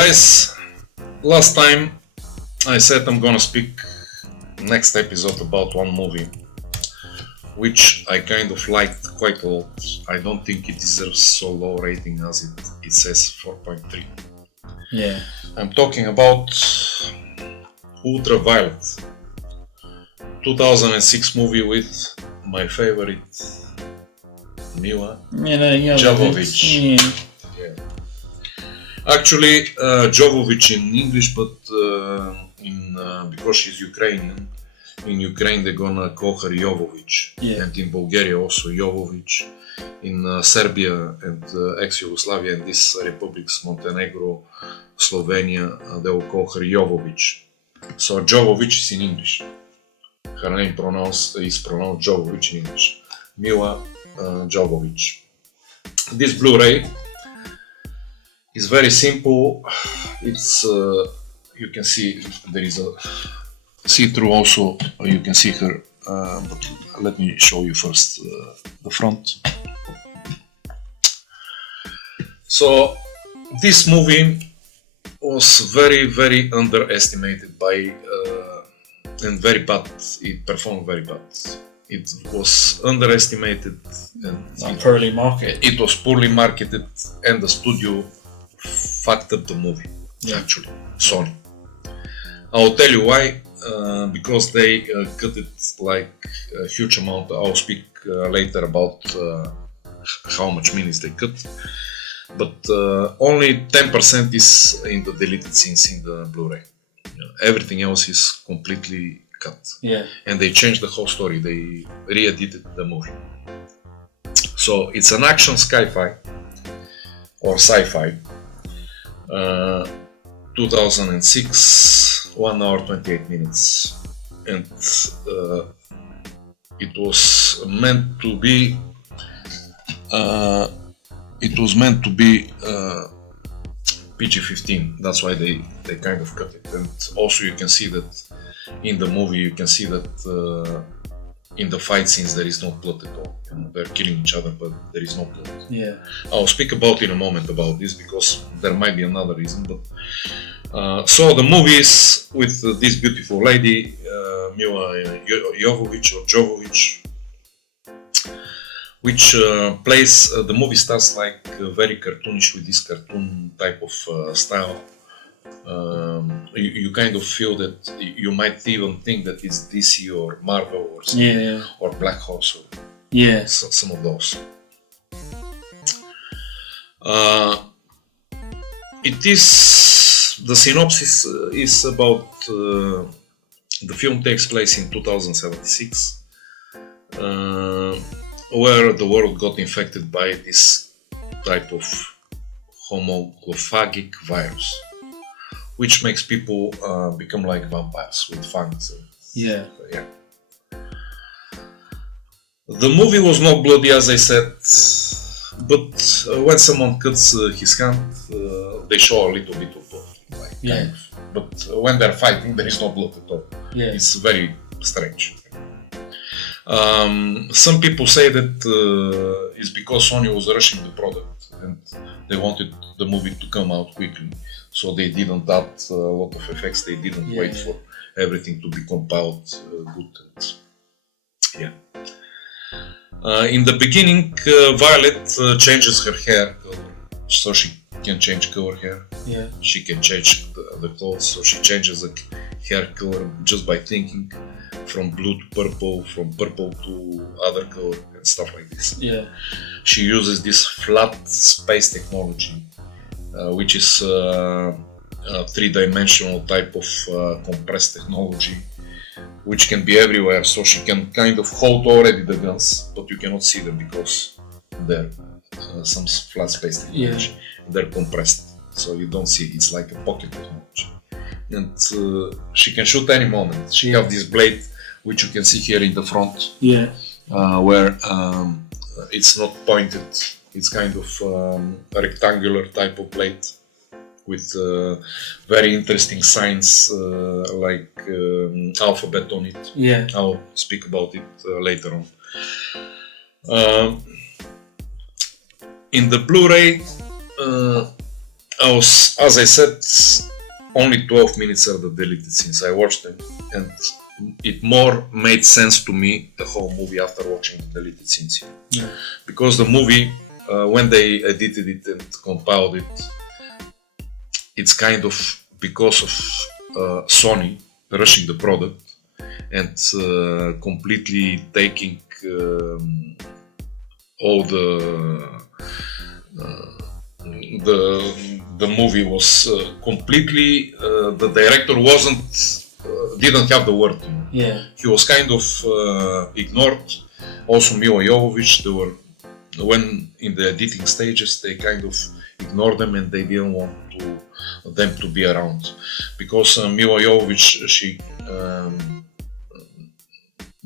guys, last time I said I'm gonna speak next episode about one movie which I kind of liked quite a lot. I don't think it deserves so low rating as it says 4.3. Yeah. I'm talking about Ultraviolet, 2006 movie with my favorite Milla Jovovich. Yeah. Actually, Jovovich in English, but because she's Ukrainian, in Ukraine they're gonna call her Jovovich, and in Bulgaria also Jovovich. In Serbia and ex-Yugoslavia and these republics, Montenegro, Slovenia, they will call her Jovovich. So Jovovich is in English. Her name is pronounced Jovovich in English. Milla Jovovich. This Blu-ray is very simple. It's you can see there is a see-through also. You can see her, but let me show you first the front. So this movie was very underestimated by and very bad. It performed very bad. It was underestimated and poorly marketed. It was poorly marketed, and the studio fucked up the movie. Actually, Sony. I'll tell you why. Because they cut it like a huge amount. I'll speak later about how much minutes they cut. But only 10% is in the deleted scenes in the Blu-ray. Everything else is completely cut. Yeah. And they changed the whole story. They re-edited the movie. So it's an action sci-fi or sci-fi. 2006, 1 hour 28 minutes. And it was meant to be PG-15. That's why they kind of cut it. And also you can see that in the movie, you can see that in the fight scenes there is no blood at all. They're killing each other, but there is no blood. Yeah. I'll speak about in a moment about this because there might be another reason. But so the movie is with this beautiful lady, Milla Jovovich or Jovovich, which plays, the movie starts like very cartoonish with this cartoon type of style. You kind of feel that you might even think that it's DC or Marvel or something, or Black Horse or some of those. The synopsis is about the film takes place in 2076. Where the world got infected by this type of homophagic virus, which makes people become like vampires with fangs. Yeah. The movie was not bloody, as I said, but when someone cuts his hand, they show a little bit of blood. Kind of. But when they're fighting, there is no blood at all. Yeah. It's very strange. Some people say that it's because Sony was rushing the product and they wanted the movie to come out quickly, so they didn't add a lot of effects. They didn't wait for everything to be compiled good. In the beginning, Violet changes her hair color, so she can change color hair. Yeah. She can change the clothes, so she changes the hair color just by thinking. From blue to purple, from purple to other color and stuff like this. Yeah. She uses this flat space technology, which is a three-dimensional type of compressed technology, which can be everywhere. So she can kind of hold already the guns, but you cannot see them because they're some flat space technology. They're compressed, so you don't see. It's like a pocket technology. And she can shoot any moment. She have this blade, which you can see here in the front, where it's not pointed. It's kind of a rectangular type of blade with very interesting signs like alphabet on it. I'll speak about it later on. In the Blu-ray, as I said, only 12 minutes are the deleted scenes. I watched them, and it more made sense to me, the whole movie, after watching the deleted scenes. Yeah. Because the movie, when they edited it and compiled it, it's kind of because of Sony rushing the product and completely taking all the movie was completely the director didn't have the word. Yeah. He was kind of ignored. Also Milla Jovovich, they were, when in the editing stages, they kind of ignored them and they didn't want them to be around, because Milla Jovovich, she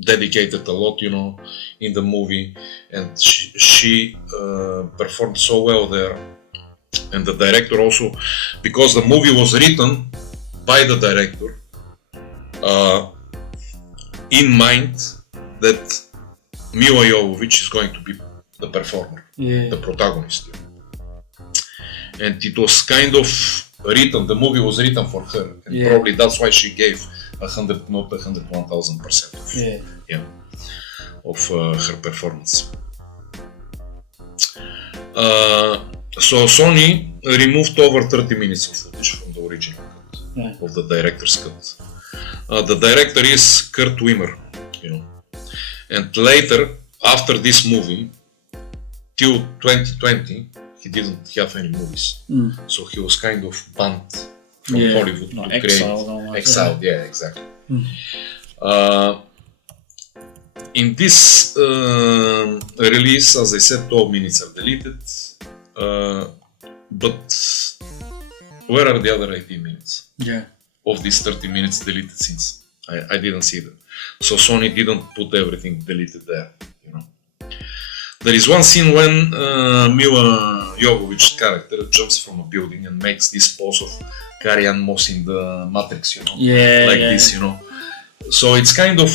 dedicated a lot, in the movie, and she performed so well there. And the director also, because the movie was written by the director in mind that Milla Jovovich is going to be the performer, the protagonist. And it was kind of written, the movie was written for her, and probably that's why she gave 101,000% of her performance. So Sony removed over 30 minutes of footage from the original cut, of the director's cut. The director is Kurt Wimmer, and later, after this movie, till 2020, he didn't have any movies. So he was kind of banned from Hollywood to exiled, exactly. In this release, as I said, 12 minutes are deleted, but where are the other 18 minutes of these 30 minutes deleted scenes? I didn't see them. So Sony didn't put everything deleted there. There is one scene when Milla Jovovich's character jumps from a building and makes this pose of Carrie-Anne Moss in the Matrix, this, So it's kind of,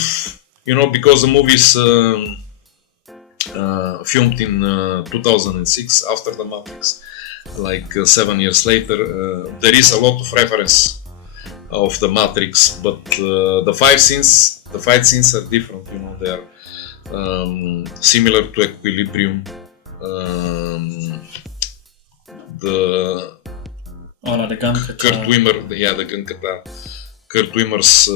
because the movie is filmed in 2006, after the Matrix, 7 years later, there is a lot of reference of the Matrix, but the fight scenes are different, they are similar to Equilibrium. The gun kata. Kurt Wimmer, the gun kata. Kurt Wimmer's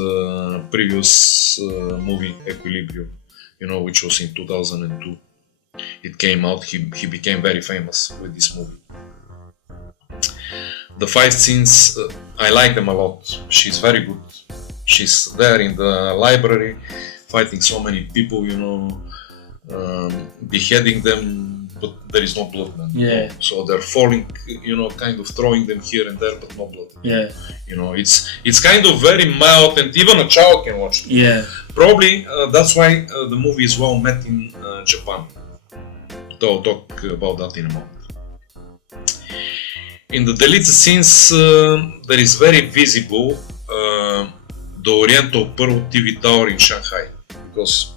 previous movie Equilibrium, which was in 2002. It came out. He became very famous with this movie. The fight scenes, I like them a lot. She's very good. She's there in the library, fighting so many people, beheading them, but there is no blood, man. So they're falling, kind of throwing them here and there, but no blood. It's kind of very mild, and even a child can watch it. Probably that's why the movie is well met in Japan. I'll talk about that in a moment. In the deleted scenes, there is very visible the Oriental Pearl TV Tower in Shanghai, because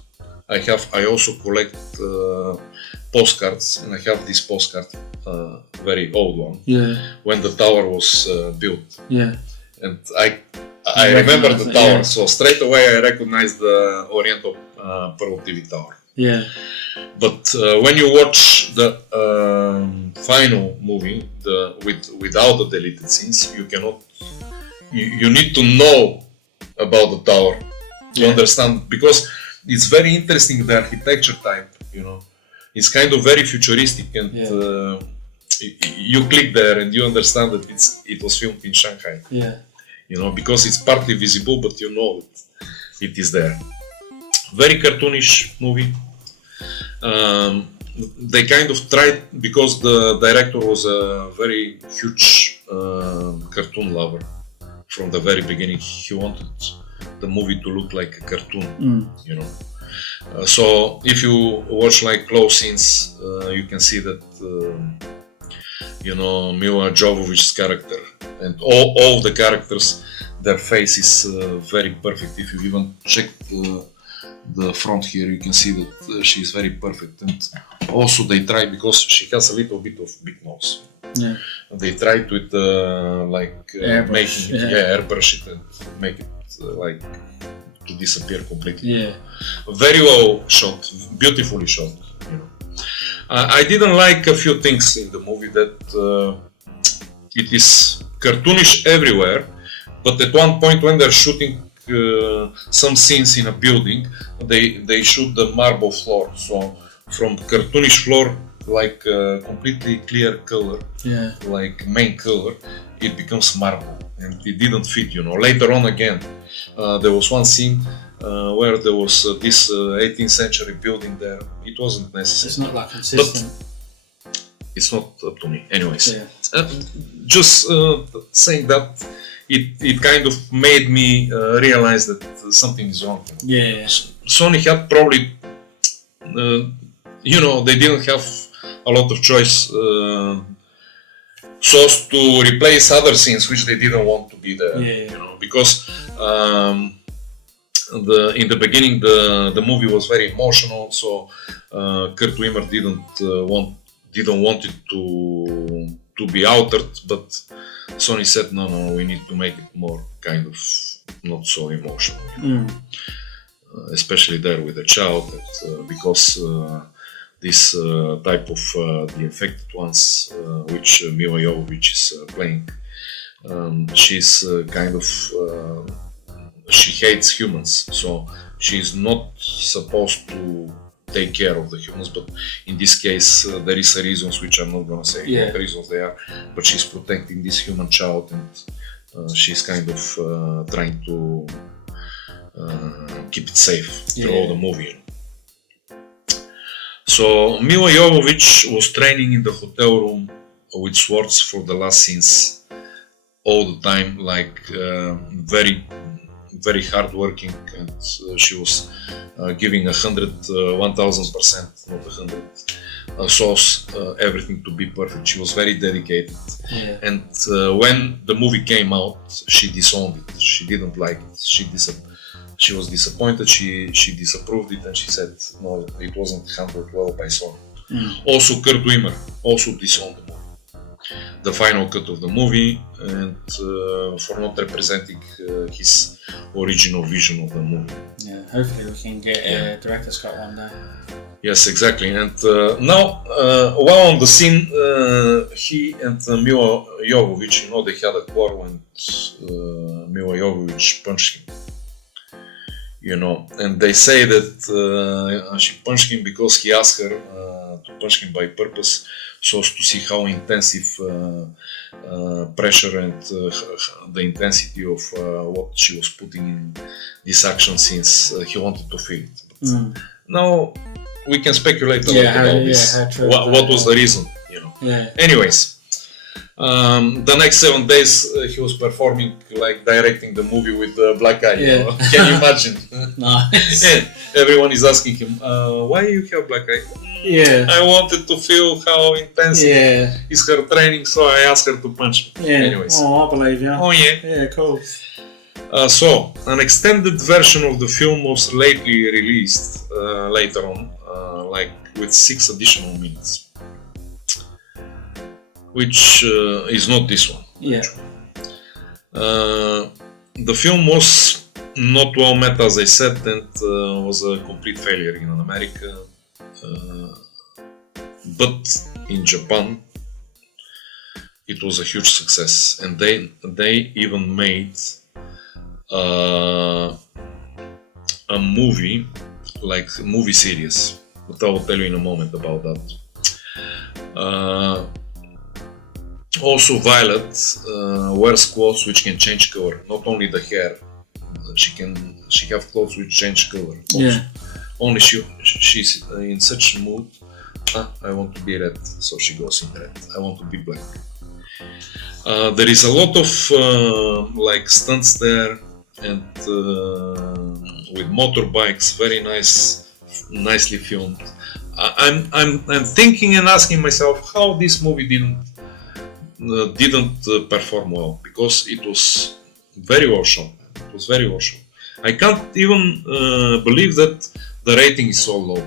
I also collect postcards, and I have this postcard, very old one, when the tower was built. And I remember the tower, so straight away I recognized the Oriental Pearl TV Tower. But when you watch the final movie, without the deleted scenes, you cannot. You need to know about the tower to understand, because it's very interesting, the architecture type. It's kind of very futuristic, and you click there and you understand that it was filmed in Shanghai. Because it's partly visible, but you know it is there. Very cartoonish movie. They kind of tried, because the director was a very huge cartoon lover from the very beginning. He wanted the movie to look like a cartoon, so if you watch close scenes, you can see that Milla Jovovich's character and all the characters, their face is very perfect. If you even check the front here, you can see that she is very perfect. And also they try, because she has a little bit of big nose. They tried with Airbrush, making airbrush it and make it like to disappear completely. Yeah. Very well shot, beautifully shot. You know. I didn't like a few things in the movie that it is cartoonish everywhere, but at one point when they're shooting some scenes in a building, they shoot the marble floor. So from cartoonish floor, like completely clear color, like main color, it becomes marble, and it didn't fit. You know. Later on again, there was one scene where there was this 18th century building there. It wasn't necessary. It's not like consistent. But it's not up to me. Anyways, Yeah. just saying that it kind of made me realize that something is wrong. You know? Yeah. Sony had probably, they didn't have a lot of choice so as to replace other scenes which they didn't want to be there. Yeah. You know, because in the beginning the movie was very emotional, so Kurt Wimmer didn't want it to be altered, but Sony said no, we need to make it more kind of not so emotional, you know? Especially there with the child, because this type of the affected ones, which Milla Jovovich is playing, she's kind of she hates humans, so she's not supposed to take care of the humans, but in this case there is reasons which I'm not gonna say what reasons they are, but she's protecting this human child, and she's kind of trying to keep it safe through all the movie. So Milla Jovovich was training in the hotel room with swords for the last scenes all the time, like very hard working, and she was giving 1000%, not 100, sauce, everything to be perfect. She was very dedicated, and when the movie came out, she disowned it. She didn't like it. She was disappointed. She disapproved it, and she said no, it wasn't handled well by Sony. Also, Kurt Wimmer also disowned the movie, the final cut of the movie, and for not representing his original vision of the movie. Yeah, hopefully we can get a director's cut one day. Yes, exactly. And now, while on the scene, he and Milla Jovovich, they had a quarrel, and Milla Jovovich punched him. And they say that she punched him because he asked her to punch him by purpose, so as to see how intensive pressure and the intensity of what she was putting in this action, since he wanted to feel it. But now we can speculate a lot about this. What was the reason? Anyways. The next 7 days he was performing, like directing the movie with the black eye. Can you imagine? Nice. And everyone is asking him, why you have black eye? I wanted to feel how intense is her training, so I asked her to punch me. Anyways. I believe you. Oh yeah. Yeah, cool. So an extended version of the film was lately released later on, like with 6 additional minutes. Which is not this one. The film was not well met, as I said, and was a complete failure in America. But in Japan, it was a huge success, and they even made a movie, like a movie series. But I will tell you in a moment about that. Also, Violet wears clothes which can change color, not only the hair. She have clothes which change color. Also. Only she's in such a mood. I want to be red, so she goes in red. I want to be black. There is a lot of like stunts there, and with motorbikes, very nicely filmed. I'm thinking and asking myself how this movie didn't perform well, because it was very well shot. I can't even believe that the rating is so low.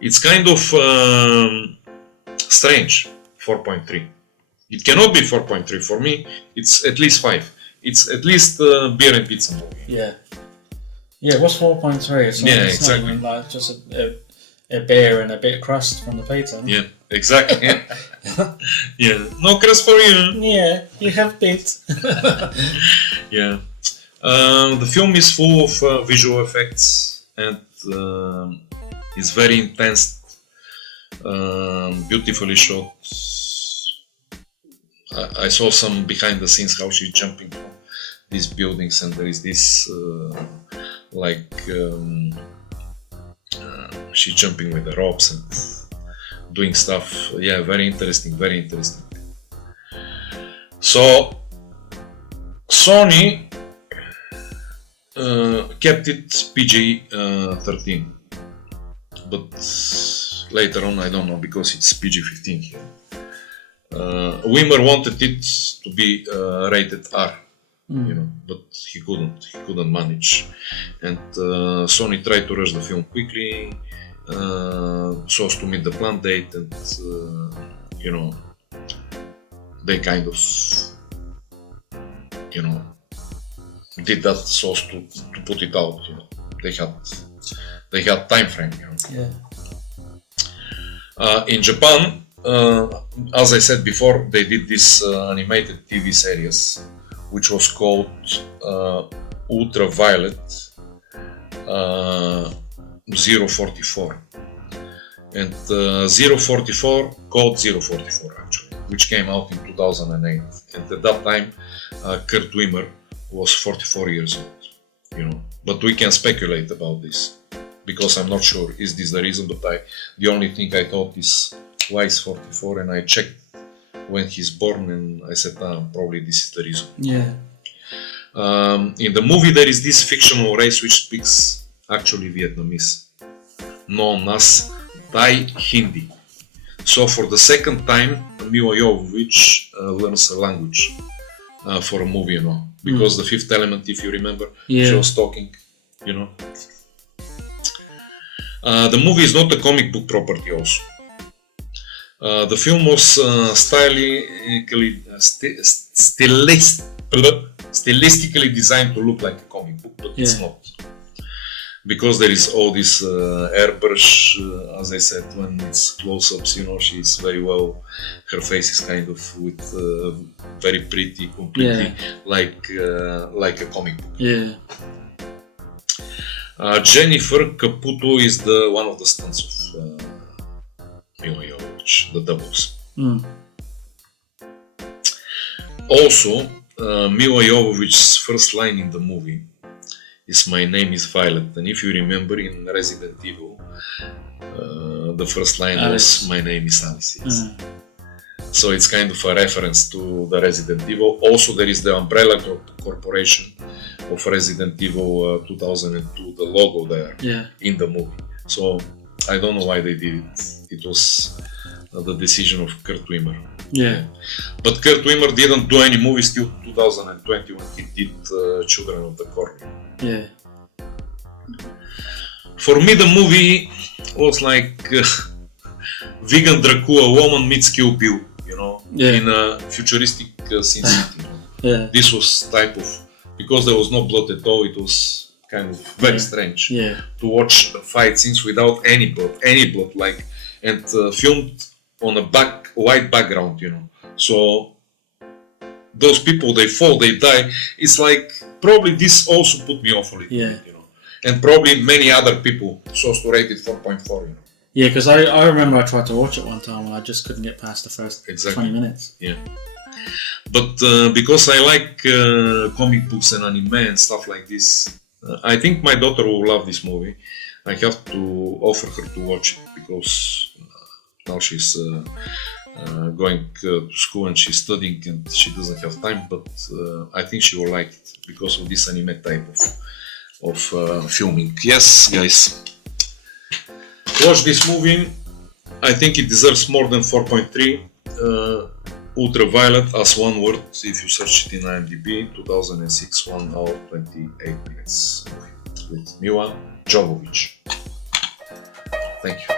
It's kind of strange, 4.3. It cannot be 4.3 for me. It's at least 5. It's at least beer and pizza movie. Yeah. Yeah, what's 4.3? It's Yeah, it's exactly. not even like just a beer and a bit of crust from the pizza. Yeah, exactly. Yeah, no crust for you. Yeah, you have bit. Yeah. The film is full of visual effects and is very intense, beautifully shot. I saw some behind the scenes how she's jumping from these buildings, and there is this she's jumping with the ropes and doing stuff. Yeah, very interesting, very interesting. So Sony kept it PG-13, but later on I don't know, because it's PG-15 here. Wimmer wanted it to be rated R, you know, but he couldn't manage, and Sony tried to rush the film quickly so as to meet the planned date, and you know, they kind of, you know, did that so as to put it out. You know, they had time frame. You know. Yeah. In Japan, as I said before, they did this animated TV series, which was called Ultraviolet 044, and 044 called 044 actually, which came out in 2008, and at that time Kurt Wimmer was 44 years old, you know, but we can speculate about this because I'm not sure is this the reason, but the only thing I thought is why is 44, and I checked when he's born, and I said probably this is the reason. Yeah. In the movie there is this fictional race which speaks actually Vietnamese, known as Thai Hindi. So for the second time Milla Jovovich learns a language for a movie, you know, because the Fifth Element, if you remember, she was talking, you know. The movie is not a comic book property also. The film was stylistically designed to look like a comic book, but it's not. Because there is all this airbrush, as I said, when it's close-ups, you know, she's very well, her face is kind of with very pretty, completely like a comic book. Yeah. Jennifer Caputo is one of the stunts of Milla Jovovich, the doubles. Also, Milla Jovovich's first line in the movie is "My name is Violet," and if you remember in Resident Evil, the first line was "My name is Alice." Yes. So it's kind of a reference to the Resident Evil. Also, there is the Umbrella Corporation of Resident Evil 2002, the logo there in the movie. So I don't know why they did it. It was the decision of Kurt Wimmer. Yeah. But Kurt Wimmer didn't do any movies till 2020 when he did Children of the Corn. Yeah. For me, the movie was like vegan Dracula, woman meets Kill Bill, you know, in a futuristic Sin City. Yeah. This was type of, because there was no blood at all, it was kind of very strange to watch fight scenes without any blood, like, and filmed on a white background, you know. So those people, they fall, they die. It's like, probably this also put me off a little bit, you know. And probably many other people so to rate it 4.4, you know. Yeah, because I remember I tried to watch it one time and I just couldn't get past the first 20 minutes. Yeah. But because I like comic books and anime and stuff like this, I think my daughter will love this movie. I have to offer her to watch it because now she's going to school and she's studying and she doesn't have time, but I think she will like it because of this anime type of filming. Yes, guys, watch this movie. I think it deserves more than 4.3. Ultraviolet, as one word, if you search it in IMDb, 2006, 1 hour 28 minutes with Milla Jovovich. Thank you.